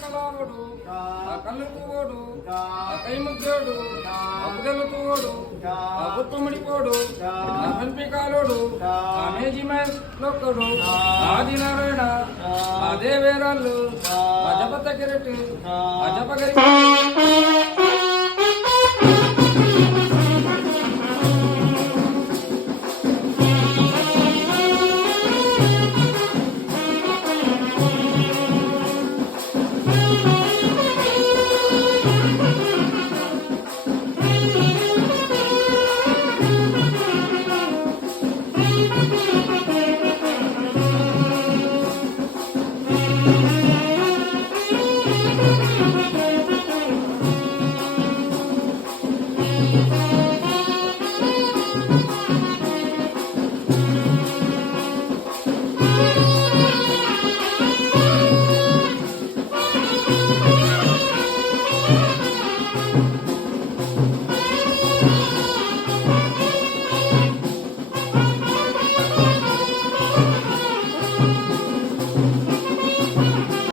కలావుడు కళ్ళు తూవోడు కై ముద్దోడు అప్పుదెల్లు తూవోడు గుర్తుముడిపోడు పంపికాలోడు మేజిమన్ లొక్కడు ఆదినారాయణ అదే వేరాళ్ళు అజపత కిరటి అజపగరి